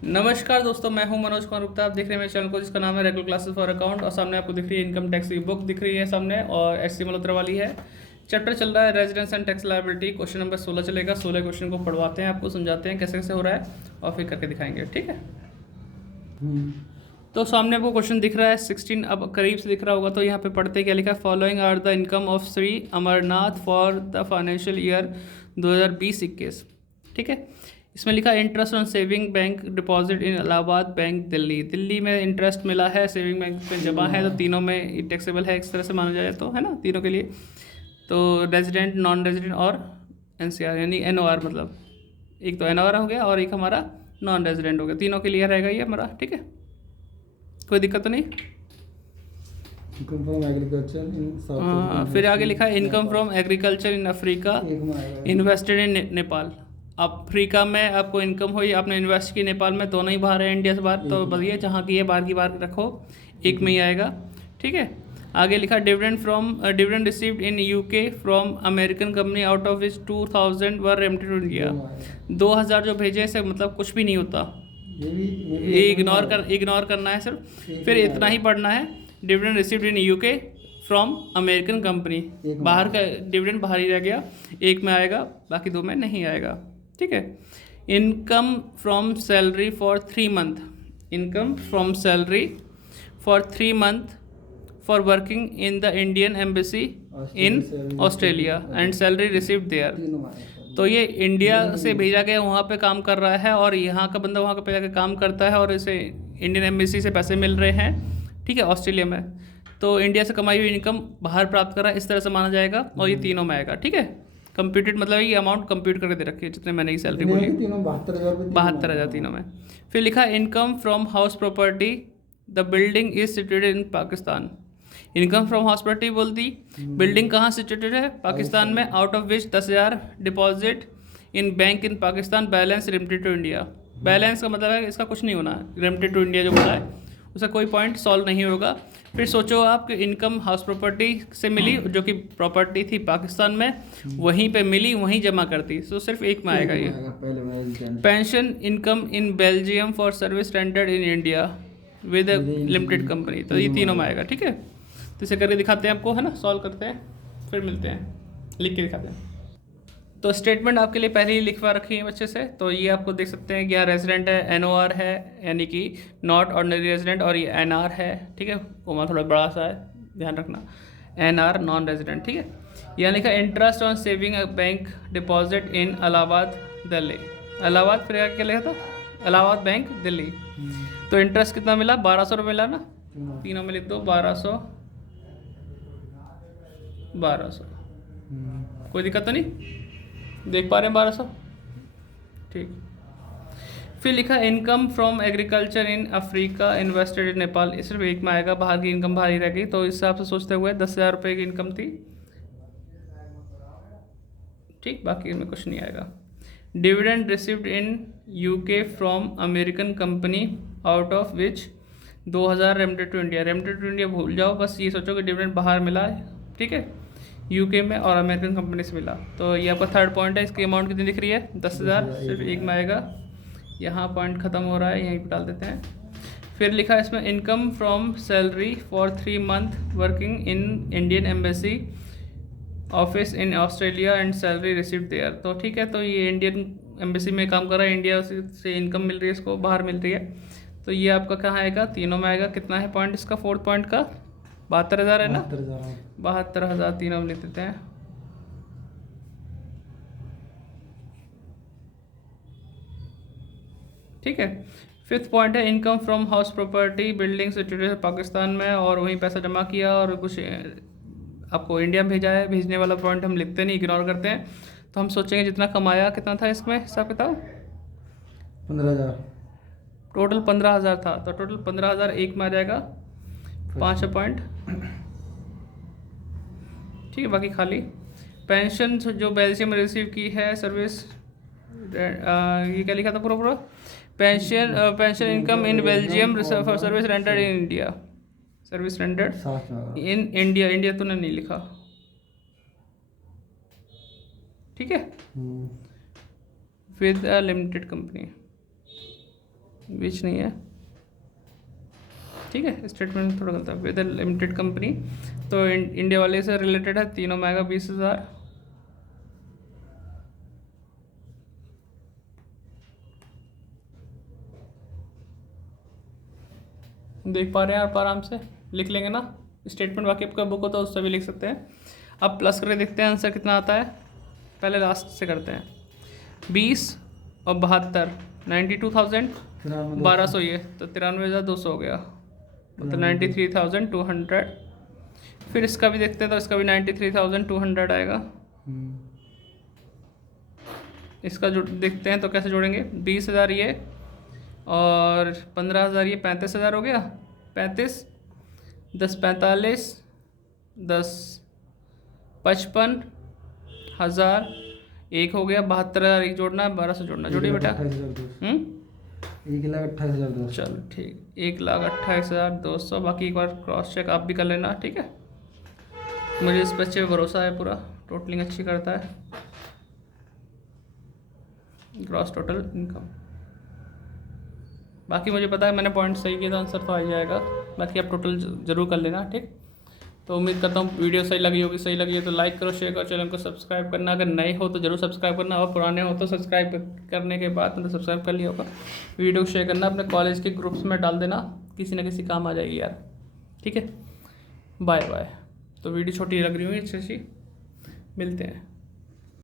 नमस्कार दोस्तों, मैं हूं मनोज कुमार गुप्ता। आप देख रहे हैं मेरे चैनल को जिसका नाम है रेगुलर क्लासेस फॉर अकाउंट। और सामने आपको दिख रही है इनकम टैक्स की बुक दिख रही है सामने, और एचसी मल्होत्रा वाली है। चैप्टर चल रहा है residence and tax liability. Question number 16 चलेगा। 16 क्वेश्चन को पढ़वाते हैं, आपको समझाते हैं कैसे कैसे हो रहा है और फिर करके दिखाएंगे, ठीक है। तो सामने आपको क्वेश्चन दिख रहा है 16, अब करीब से दिख रहा होगा। तो यहाँ पे पढ़ते क्या लिखा है, following are the income of Shri Amarnath for the financial year 2020-21, ठीक है। इसमें लिखा है interest on saving bank deposit in Allahabad bank Delhi. Delhi में इंटरेस्ट मिला है, सेविंग बैंक में जमा है, तो तीनों में टैक्सेबल है इस तरह से माना जाए तो, है ना, तीनों के लिए। तो रेजिडेंट, नॉन रेजिडेंट और एनसीआर यानी एनओआर, मतलब एक तो एनओआर हो गया और एक हमारा नॉन रेजिडेंट हो गया। तीनों के लिए रहेगा ये हमारा, ठीक है। कोई दिक्कत तो नहीं। Income from agriculture in south. फिर आगे लिखा है income from agriculture in Africa invested in Nepal. Africa में आपको इनकम हुई, आपने इन्वेस्ट की नेपाल में, दोनों ही बाहर है इंडिया से बाहर, तो बढ़िया, जहाँ की है बाहर की बाहर रखो, एक में ही आएगा, ठीक है। आगे लिखा dividend received in UK from American company out of which 2000 were remitted to India. 2000 जो भेजे से मतलब कुछ भी नहीं होता, ये इग्नोर करना है सिर्फ। फिर इतना ही पढ़ना है, dividend received in UK from American company, बाहर का डिविडेंड बाहर ही रह गया, एक में आएगा, बाकी दो में नहीं आएगा, ठीक है। Income from salary for 3 month, income from salary for 3 month for working in the Indian embassy in Australia and salary received there. तो ये इंडिया से भेजा गया, वहाँ पे काम कर रहा है, और यहाँ का बंदा वहाँ पे जाके काम करता है, और इसे इंडियन एम्बेसी से पैसे मिल रहे हैं, ठीक है, ऑस्ट्रेलिया में। तो इंडिया से कमाई हुई इनकम बाहर प्राप्त करा, इस तरह से माना जाएगा, और ये तीनों में आएगा, ठीक है। कंप्यूटेड मतलब ये अमाउंट कंप्यूट करके दे रखी है, जितने मैंने ये सैलरी बोली, 72,000 तीनों में। फिर लिखा income from house property, the building is situated in Pakistan. Income from house property बोल दी, बिल्डिंग कहाँ सिचुएटेड है, पाकिस्तान में, out of which 10,000 deposit in bank in Pakistan, balance remitted to India. Balance का मतलब है इसका कुछ नहीं होना, रिमिटेड टू इंडिया जो बोला है उसका कोई पॉइंट सॉल्व नहीं होगा। फिर सोचो आप कि इनकम हाउस प्रॉपर्टी से मिली, जो कि प्रॉपर्टी थी पाकिस्तान में, वहीं पे मिली, वहीं जमा करती, तो सिर्फ एक में आएगा ये। Pension income in Belgium for service rendered in India with limited company, तो ये तीनों में आएगा, ठीक है। तो इसे करके दिखाते हैं आपको, है ना, सॉल्व करते हैं, फिर मिलते हैं, लिख के दिखाते हैं। तो स्टेटमेंट आपके लिए पहले ही लिखवा रखी है अच्छे से, तो ये आपको देख सकते हैं कि यहाँ रेजिडेंट है, एनओआर है, यानी कि नॉट ऑर्डिनरी रेजिडेंट, और ये एनआर है, ठीक है, वो थोड़ा बड़ा सा है, ध्यान रखना, एनआर नॉन रेजिडेंट, ठीक है। यहाँ लिखा interest on saving bank deposit in Allahabad Delhi, Allahabad, फिर क्या लिखा था, इलाहाबाद बैंक दिल्ली। तो इंटरेस्ट कितना मिला, 1200 रुपये मिला ना, तीनों में लिख दो 1200, कोई दिक्कत तो नहीं, देख पा रहे हैं 1200, ठीक। फिर लिखा income from agriculture in Africa invested in Nepal, इस सिर्फ एक में आएगा, बाहर की इनकम बाहर ही रह गई, तो इस हिसाब से सोचते हुए 10,000 रुपये की इनकम थी, ठीक, बाकी इनमें कुछ नहीं आएगा। Dividend received in UK from American company out of which 2,000 remitted to India. Remitted to India भूल जाओ, बस ये सोचो कि डिविडेंड बाहर मिला है, ठीक है, यूके में और अमेरिकन कंपनी से मिला। तो ये आपका थर्ड पॉइंट है, इसकी अमाउंट कितनी दिख रही है, 10,000, सिर्फ एक में आएगा, यहाँ पॉइंट ख़त्म हो रहा है, यहीं पर डाल देते हैं। फिर लिखा है इसमें income from salary for 3 month working in Indian embassy office in Australia and salary received there. तो ठीक है, तो ये इंडियन एम्बेसी में काम कर रहा है, इंडिया से इनकम मिल रही है, इसको बाहर मिल रही है, तो ये आपका कहाँ आएगा, तीनों में आएगा। कितना है पॉइंट इसका, फोर्थ पॉइंट का 72,000 है ना, 72,000 तीनों में लिख देते हैं। ठीक है। फिफ्थ पॉइंट है income from house property, building situated Pakistan में, और वहीं पैसा जमा किया और कुछ आपको इंडिया में भेजा है। भेजने वाला पॉइंट हम लिखते नहीं, इग्नोर करते हैं। तो हम सोचेंगे जितना कमाया, कितना था इसमें हिसाब किताब, 15,000, टोटल 15,000 था, तो टोटल 15,000 एक में आ जाएगा, 5 पॉइंट, ठीक है, बाकी खाली। पेंशन जो बेल्जियम में रिसीव की है सर्विस, ये क्या लिखा था पूरा पूरा, pension income in Belgium for service rendered in India, service rendered in India, India तूने नहीं लिखा, ठीक है, विद अ लिमिटेड कंपनी, बीच नहीं है, ठीक है। स्टेटमेंट थोड़ा गलत है। विद लिमिटेड कंपनी, तो इंडिया वाले से रिलेटेड है। तीनों महंगा 20,000। देख पा रहे हैं आप, आराम से लिख लेंगे ना। स्टेटमेंट बाकी आपका बुक हो तो उससे भी लिख सकते हैं। अब प्लस करके देखते हैं आंसर कितना आता है। पहले लास्ट से करते हैं। 20 और 72, 92,000, 1200 ये तो 93,200 हो गया, मतलब 93,200। फिर इसका भी देखते हैं, तो इसका भी 93,200 आएगा। इसका जो देखते हैं तो कैसे जोड़ेंगे। 20,000 ये और 15,000 ये, 35,000 हो गया। 35, 10 45, 10 55,000, एक हो गया। 72,000 एक जोड़ना है, 1200 जोड़ना। जोड़िए बेटा। 1,28,200। चलो ठीक, 1,28,200। बाकी एक बार क्रॉस चेक आप भी कर लेना, ठीक है। मुझे इस बच्चे पे भरोसा है पूरा, टोटलिंग अच्छी करता है। ग्रॉस टोटल इनकम, बाकी मुझे पता है मैंने पॉइंट सही किया तो आंसर तो आ जाएगा। बाकी आप टोटल ज़रूर कर लेना, ठीक। तो उम्मीद करता हूँ वीडियो सही लगी होगी। सही लगी है तो लाइक करो, शेयर करो, चैनल को सब्सक्राइब करना। अगर नए हो तो जरूर सब्सक्राइब करना, और पुराने हो तो सब्सक्राइब करने के बाद मतलब सब्सक्राइब कर लिया होगा। वीडियो को शेयर करना, अपने कॉलेज के ग्रुप्स में डाल देना, किसी न किसी काम आ जाएगी यार, ठीक है। Bye bye. तो वीडियो छोटी लग रही होगी, अच्छी मिलते हैं।